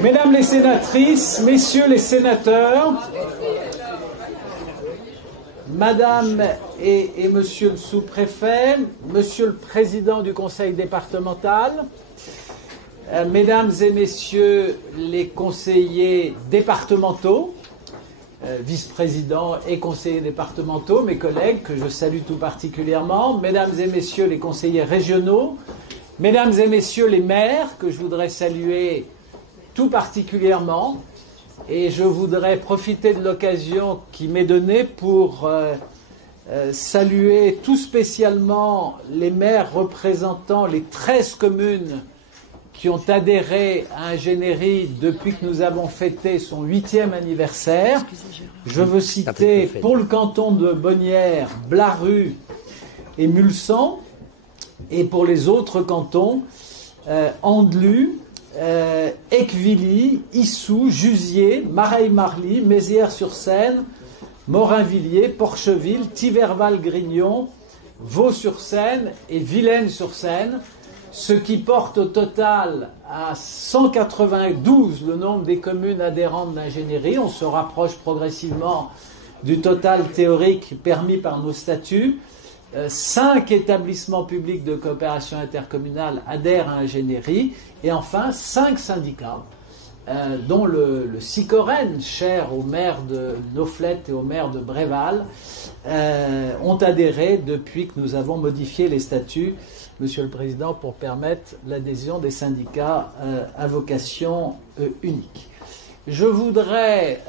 Mesdames les sénatrices, messieurs les sénateurs, Madame et Monsieur le sous-préfet, Monsieur le président du conseil départemental, Mesdames et Messieurs les conseillers départementaux, vice-présidents et conseillers départementaux, mes collègues que je salue tout particulièrement, Mesdames et Messieurs les conseillers régionaux, Mesdames et Messieurs les maires que je voudrais saluer tout particulièrement, et je voudrais profiter de l'occasion qui m'est donnée pour saluer tout spécialement les maires représentant les 13 communes qui ont adhéré à Ingénierie depuis que nous avons fêté son 8e anniversaire. Je veux citer pour le canton de Bonnières, Blaru et Mulsanne, et pour les autres cantons, Andelus, Ecquevilly, Issou, Jusier, Mareil-Marly, Mézières-sur-Seine, Morinvilliers, Porcheville, Thiverval-Grignon, Vaux-sur-Seine et Vilaine-sur-Seine, ce qui porte au total à 192 le nombre des communes adhérentes d'Ingénierie. On se rapproche progressivement du total théorique permis par nos statuts. 5 établissements publics de coopération intercommunale adhèrent à Ingénierie, et enfin 5 syndicats, dont le SICOREN, cher au maire de Nauflette et au maire de Bréval, ont adhéré depuis que nous avons modifié les statuts, Monsieur le Président, pour permettre l'adhésion des syndicats à vocation unique. Je voudrais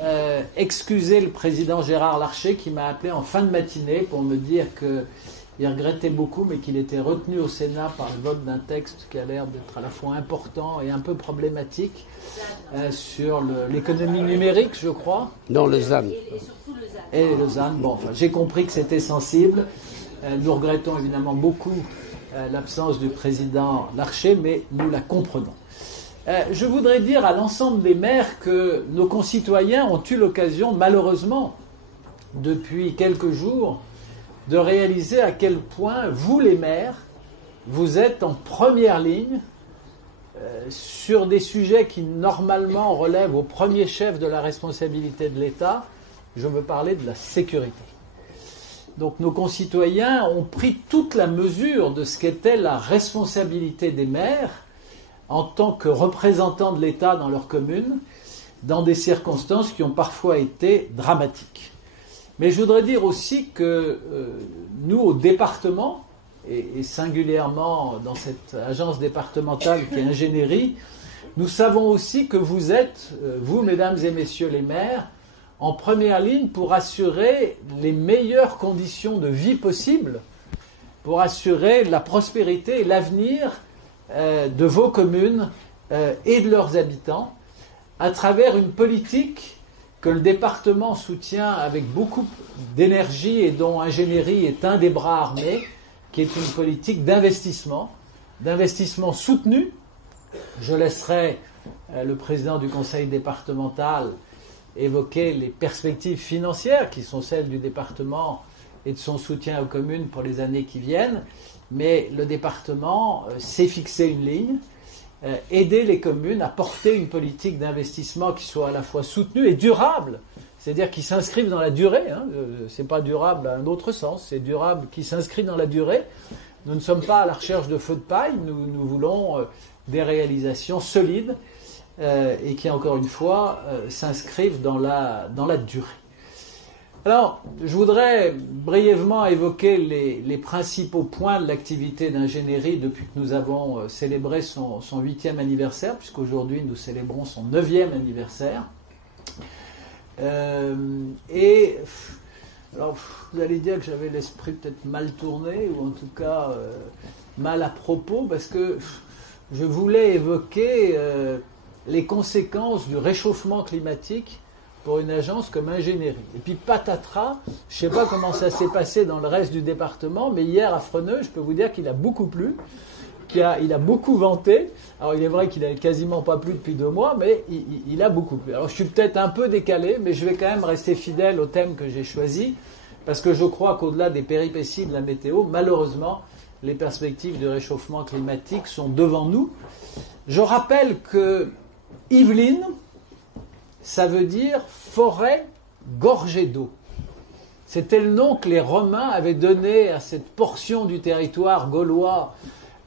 excuser le président Gérard Larcher qui m'a appelé en fin de matinée pour me dire qu'il regrettait beaucoup, mais qu'il était retenu au Sénat par le vote d'un texte qui a l'air d'être à la fois important et un peu problématique sur l'économie numérique, je crois. Non, le ZAN. Et le ZAN. Bon, enfin, j'ai compris que c'était sensible. Nous regrettons évidemment beaucoup l'absence du président Larcher, mais nous la comprenons. Je voudrais dire à l'ensemble des maires que nos concitoyens ont eu l'occasion, malheureusement, depuis quelques jours, de réaliser à quel point vous, les maires, vous êtes en première ligne sur des sujets qui, normalement, relèvent au premier chef de la responsabilité de l'État. Je veux parler de la sécurité. Donc nos concitoyens ont pris toute la mesure de ce qu'était la responsabilité des maires en tant que représentants de l'État dans leur commune, dans des circonstances qui ont parfois été dramatiques. Mais je voudrais dire aussi que nous, au département, et singulièrement dans cette agence départementale qui est Ingénierie, nous savons aussi que vous êtes, vous, mesdames et messieurs les maires, en première ligne pour assurer les meilleures conditions de vie possibles, pour assurer la prospérité et l'avenir de vos communes et de leurs habitants, à travers une politique que le département soutient avec beaucoup d'énergie et dont Ingénierie est un des bras armés, qui est une politique d'investissement soutenu. Je laisserai le président du conseil départemental évoquer les perspectives financières qui sont celles du département et de son soutien aux communes pour les années qui viennent, mais le département s'est fixé une ligne, aider les communes à porter une politique d'investissement qui soit à la fois soutenue et durable, c'est-à-dire qui s'inscrive dans la durée, c'est pas durable à un autre sens, c'est durable qui s'inscrit dans la durée. Nous ne sommes pas à la recherche de feux de paille, nous voulons des réalisations solides et qui, encore une fois, s'inscrivent dans la durée. Alors, je voudrais brièvement évoquer les principaux points de l'activité d'Ingénierie depuis que nous avons célébré son 8e anniversaire, puisqu'aujourd'hui nous célébrons son 9e anniversaire. Alors, vous allez dire que j'avais l'esprit peut-être mal tourné, ou en tout cas mal à propos, parce que je voulais évoquer les conséquences du réchauffement climatique pour une agence comme Ingénierie. Et puis patatras, je ne sais pas comment ça s'est passé dans le reste du département, mais hier à Fresneux, je peux vous dire qu'il a beaucoup plu, il a beaucoup vanté. Alors il est vrai qu'il n'a quasiment pas plu depuis 2 mois, mais il a beaucoup plu. Alors je suis peut-être un peu décalé, mais je vais quand même rester fidèle au thème que j'ai choisi, parce que je crois qu'au-delà des péripéties de la météo, malheureusement, les perspectives du réchauffement climatique sont devant nous. Je rappelle que Yvelines, ça veut dire forêt gorgée d'eau. C'était le nom que les Romains avaient donné à cette portion du territoire gaulois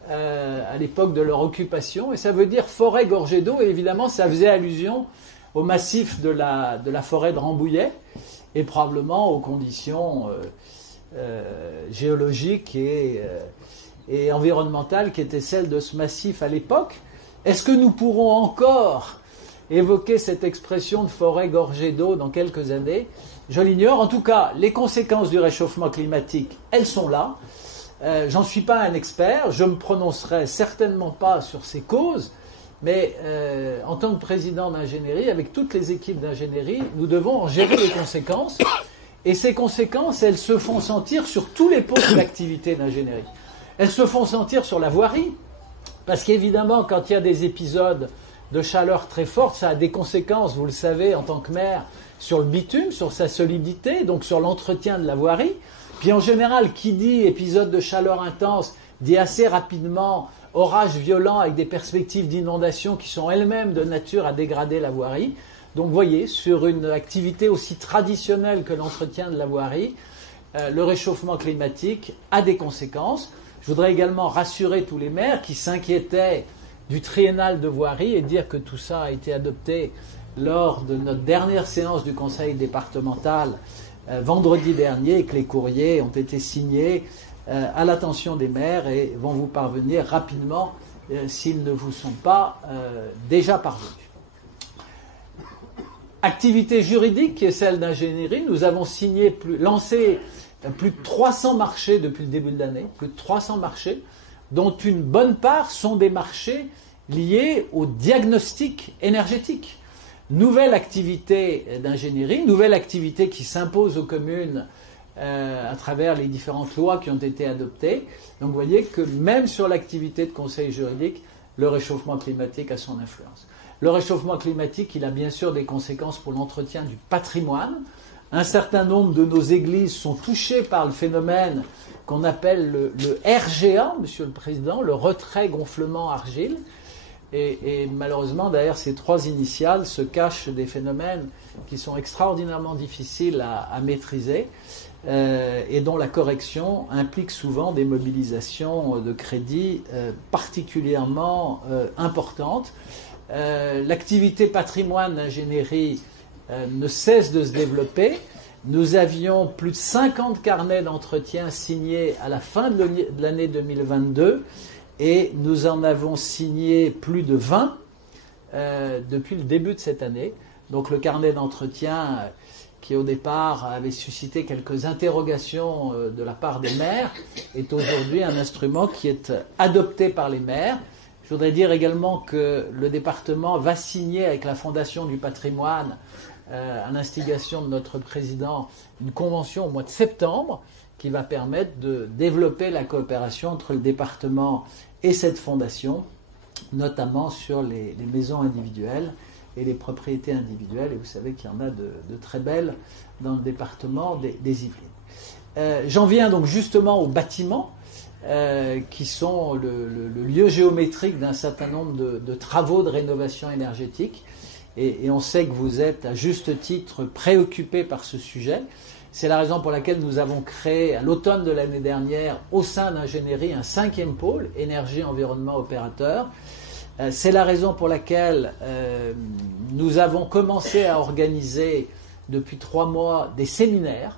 à l'époque de leur occupation, et ça veut dire forêt gorgée d'eau, et évidemment ça faisait allusion au massif de la forêt de Rambouillet, et probablement aux conditions géologiques et environnementales qui étaient celles de ce massif à l'époque. Est-ce que nous pourrons encore évoquer cette expression de forêt gorgée d'eau dans quelques années? Je l'ignore. En tout cas, les conséquences du réchauffement climatique, elles sont là. J'en suis pas un expert, je me prononcerai certainement pas sur ces causes, mais en tant que président d'ingénierie, avec toutes les équipes d'ingénierie, nous devons en gérer les conséquences. Et ces conséquences, elles se font sentir sur tous les pôles d'activité d'ingénierie. Elles se font sentir sur la voirie, parce qu'évidemment, quand il y a des épisodes de chaleur très forte, ça a des conséquences, vous le savez, en tant que maire, sur le bitume, sur sa solidité, donc sur l'entretien de la voirie. Puis en général, qui dit épisode de chaleur intense, dit assez rapidement orage violent avec des perspectives d'inondation qui sont elles-mêmes de nature à dégrader la voirie. Donc vous voyez, sur une activité aussi traditionnelle que l'entretien de la voirie, le réchauffement climatique a des conséquences. Je voudrais également rassurer tous les maires qui s'inquiétaient du triennal de voirie et dire que tout ça a été adopté lors de notre dernière séance du conseil départemental vendredi dernier et que les courriers ont été signés à l'attention des maires et vont vous parvenir rapidement s'ils ne vous sont pas déjà parvenus. Activité juridique qui est celle d'ingénierie, nous avons lancé plus de 300 marchés depuis le début de l'année, plus de 300 marchés, dont une bonne part sont des marchés liés au diagnostic énergétique. Nouvelle activité d'ingénierie, nouvelle activité qui s'impose aux communes à travers les différentes lois qui ont été adoptées. Donc vous voyez que même sur l'activité de conseil juridique, le réchauffement climatique a son influence. Le réchauffement climatique, il a bien sûr des conséquences pour l'entretien du patrimoine. Un certain nombre de nos églises sont touchées par le phénomène qu'on appelle le RGA, Monsieur le Président, le retrait gonflement argile. Et malheureusement, derrière ces trois initiales se cachent des phénomènes qui sont extraordinairement difficiles à maîtriser et dont la correction implique souvent des mobilisations de crédit particulièrement importantes. L'activité patrimoine d'ingénierie ne cesse de se développer. Nous avions plus de 50 carnets d'entretien signés à la fin de l'année 2022 et nous en avons signé plus de 20 depuis le début de cette année. Donc le carnet d'entretien qui au départ avait suscité quelques interrogations de la part des maires est aujourd'hui un instrument qui est adopté par les maires. Je voudrais dire également que le département va signer avec la Fondation du patrimoine, à l'instigation de notre président, une convention au mois de septembre qui va permettre de développer la coopération entre le département et cette fondation, notamment sur les maisons individuelles et les propriétés individuelles. Et vous savez qu'il y en a de très belles dans le département des Yvelines. J'en viens donc justement aux bâtiments. Qui sont le lieu géométrique d'un certain nombre de travaux de rénovation énergétique. Et on sait que vous êtes à juste titre préoccupés par ce sujet. C'est la raison pour laquelle nous avons créé à l'automne de l'année dernière, au sein d'ingénierie, un 5e pôle, énergie, environnement, opérateur. C'est la raison pour laquelle nous avons commencé à organiser depuis 3 mois des séminaires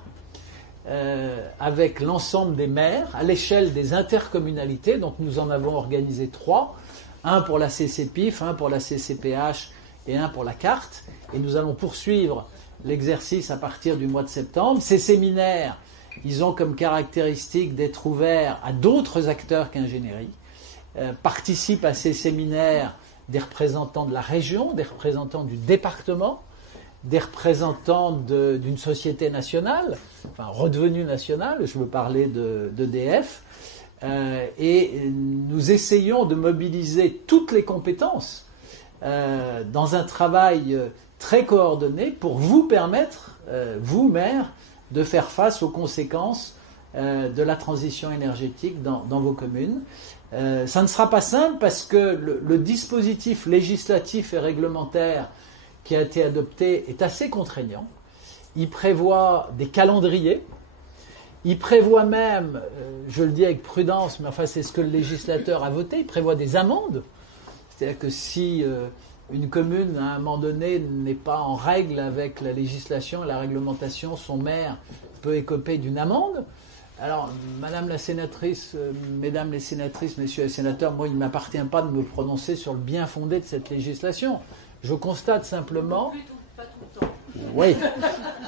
avec l'ensemble des maires à l'échelle des intercommunalités. Donc nous en avons organisé 3, un pour la CCPIF, un pour la CCPH et un pour la carte. Et nous allons poursuivre l'exercice à partir du mois de septembre. Ces séminaires, ils ont comme caractéristique d'être ouverts à d'autres acteurs qu'ingénierie. Participent à ces séminaires des représentants de la région, des représentants du département, des représentants d'une société nationale, enfin redevenue nationale, je veux parler d'EDF, et nous essayons de mobiliser toutes les compétences dans un travail très coordonné pour vous permettre, vous, maires, de faire face aux conséquences de la transition énergétique dans vos communes. Ça ne sera pas simple parce que le dispositif législatif et réglementaire qui a été adopté est assez contraignant. Il prévoit des calendriers. Il prévoit même, je le dis avec prudence, mais enfin c'est ce que le législateur a voté, il prévoit des amendes. C'est-à-dire que si une commune, à un moment donné, n'est pas en règle avec la législation et la réglementation, son maire peut écoper d'une amende. Alors, Madame la sénatrice, Mesdames les sénatrices, Messieurs les sénateurs, moi, il ne m'appartient pas de me prononcer sur le bien fondé de cette législation. Je constate simplement... Pas tout le temps. Oui,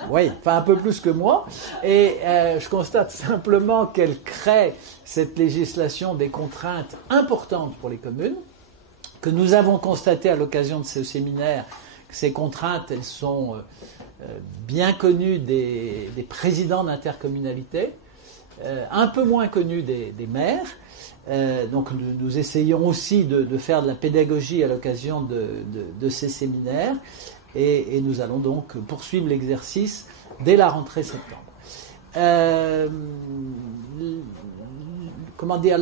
oui, enfin un peu plus que moi. Et je constate simplement qu'elle crée, cette législation, des contraintes importantes pour les communes, que nous avons constaté à l'occasion de ce séminaire que ces contraintes, elles sont bien connues des présidents d'intercommunalité, un peu moins connues des maires. Donc nous essayons aussi de faire de la pédagogie à l'occasion de ces séminaires. Et nous allons donc poursuivre l'exercice dès la rentrée septembre. Comment dire,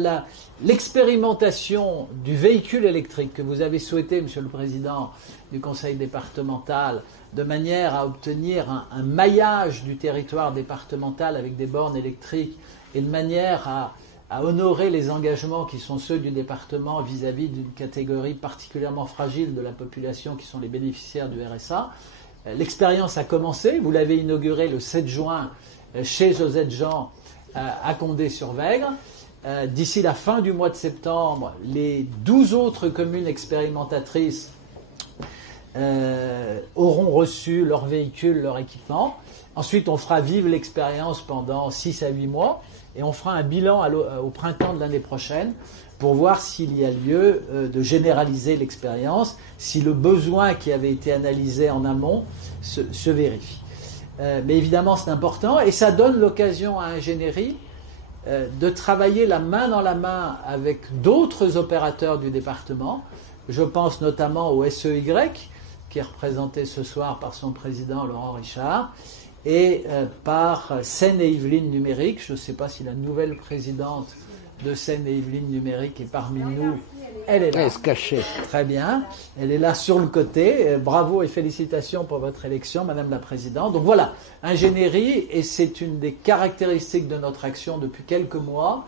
l'expérimentation du véhicule électrique que vous avez souhaité, Monsieur le Président du Conseil départemental, de manière à obtenir un maillage du territoire départemental avec des bornes électriques et de manière à honorer les engagements qui sont ceux du département vis-à-vis d'une catégorie particulièrement fragile de la population qui sont les bénéficiaires du RSA. L'expérience a commencé, vous l'avez inaugurée le 7 juin chez Josette Jean à Condé-sur-Vègre. D'ici la fin du mois de septembre, les 12 autres communes expérimentatrices auront reçu leur véhicule, leur équipement. Ensuite, on fera vivre l'expérience pendant 6 à 8 mois. Et on fera un bilan au printemps de l'année prochaine pour voir s'il y a lieu de généraliser l'expérience, si le besoin qui avait été analysé en amont se vérifie. Mais évidemment, c'est important et ça donne l'occasion à Ingénierie de travailler la main dans la main avec d'autres opérateurs du département. Je pense notamment au SEY, qui est représenté ce soir par son président Laurent Richard, et par Seine et Yvelines Numérique. Je ne sais pas si la nouvelle présidente de Seine et Yvelines Numérique est parmi nous. Elle est là. Elle se cachait. Très bien. Elle est là sur le côté. Bravo et félicitations pour votre élection, Madame la Présidente. Donc voilà, Ingénierie, et c'est une des caractéristiques de notre action depuis quelques mois,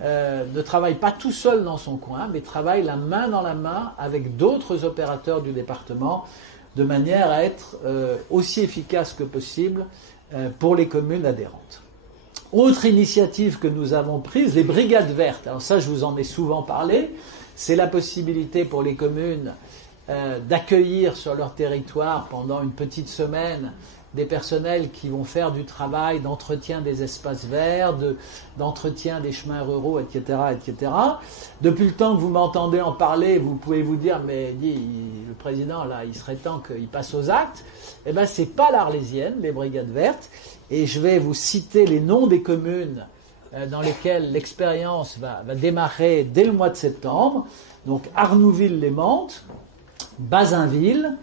ne travaille pas tout seul dans son coin, mais travaille la main dans la main avec d'autres opérateurs du département, de manière à être aussi efficace que possible pour les communes adhérentes. Autre initiative que nous avons prise, les brigades vertes. Alors ça, je vous en ai souvent parlé. C'est la possibilité pour les communes d'accueillir sur leur territoire pendant une petite semaine des personnels qui vont faire du travail d'entretien des espaces verts, d'entretien des chemins ruraux, etc., etc. Depuis le temps que vous m'entendez en parler, vous pouvez vous dire, mais le président, là, il serait temps qu'il passe aux actes. Eh bien, ce n'est pas l'Arlésienne, les brigades vertes. Et je vais vous citer les noms des communes dans lesquelles l'expérience va démarrer dès le mois de septembre. Donc, Arnouville-les-Mantes, Bazinville,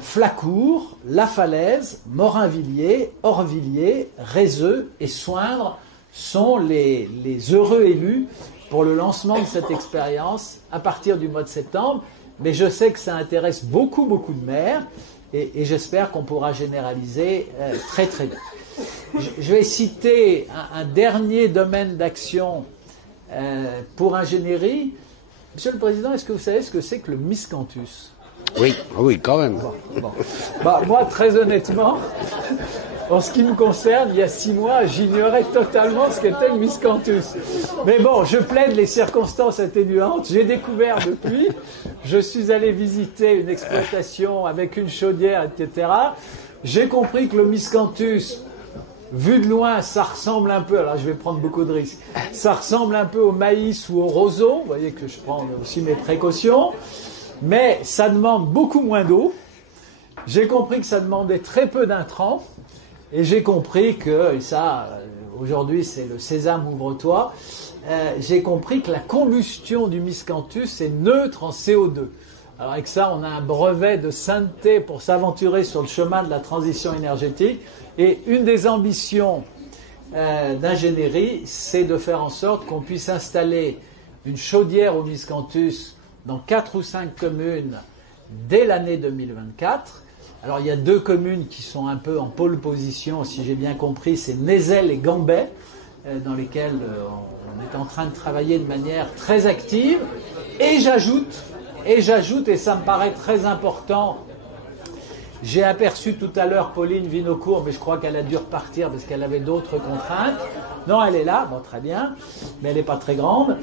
Flacourt, La Falaise, Morinvilliers, Orvilliers, Rézeux et Soindre sont les heureux élus pour le lancement de cette expérience à partir du mois de septembre. Mais je sais que ça intéresse beaucoup de maires et j'espère qu'on pourra généraliser très très vite. Je vais citer un dernier domaine d'action pour Ingénierie. Monsieur le Président, est-ce que vous savez ce que c'est que le miscanthus ? Oui, oui, quand même. Bon. Bah, moi, très honnêtement, en ce qui me concerne, il y a 6 mois, j'ignorais totalement ce qu'était le miscanthus. Mais bon, je plaide les circonstances atténuantes. J'ai découvert depuis. Je suis allé visiter une exploitation avec une chaudière, etc. J'ai compris que le miscanthus, vu de loin, ça ressemble un peu, alors je vais prendre beaucoup de risques, ça ressemble un peu au maïs ou au roseau. Vous voyez que je prends aussi mes précautions. Mais ça demande beaucoup moins d'eau. J'ai compris que ça demandait très peu d'intrants. Et j'ai compris que, et ça, aujourd'hui, c'est le sésame ouvre-toi, j'ai compris que la combustion du miscanthus est neutre en CO2. Alors avec ça, on a un brevet de sainteté pour s'aventurer sur le chemin de la transition énergétique. Et une des ambitions d'ingénierie, c'est de faire en sorte qu'on puisse installer une chaudière au miscanthus dans 4 ou 5 communes dès l'année 2024. Alors il y a 2 communes qui sont un peu en pole position, si j'ai bien compris, c'est Nézel et Gambais, dans lesquelles on est en train de travailler de manière très active. Et j'ajoute, et ça me paraît très important, j'ai aperçu tout à l'heure Pauline Vinocourt, mais je crois qu'elle a dû repartir parce qu'elle avait d'autres contraintes. Non, elle est là, bon, très bien, mais elle n'est pas très grande.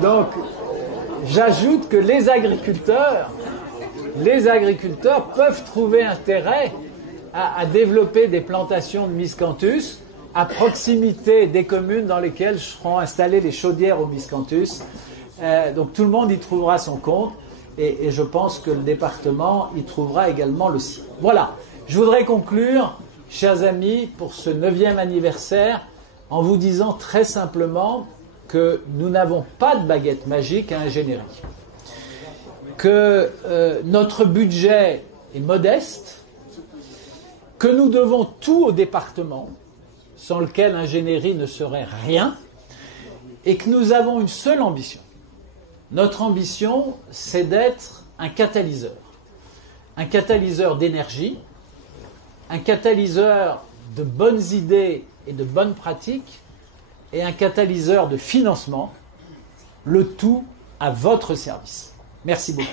Donc, j'ajoute que les agriculteurs peuvent trouver intérêt à développer des plantations de miscanthus à proximité des communes dans lesquelles seront installées les chaudières au miscanthus. Donc tout le monde y trouvera son compte et je pense que le département y trouvera également le sien. Voilà, je voudrais conclure, chers amis, pour ce 9e anniversaire en vous disant très simplement que nous n'avons pas de baguette magique à ingénierie, que notre budget est modeste, que nous devons tout au département, sans lequel l'ingénierie ne serait rien, et que nous avons une seule ambition. Notre ambition, c'est d'être un catalyseur d'énergie, un catalyseur de bonnes idées et de bonnes pratiques, et un catalyseur de financement, le tout à votre service. Merci beaucoup.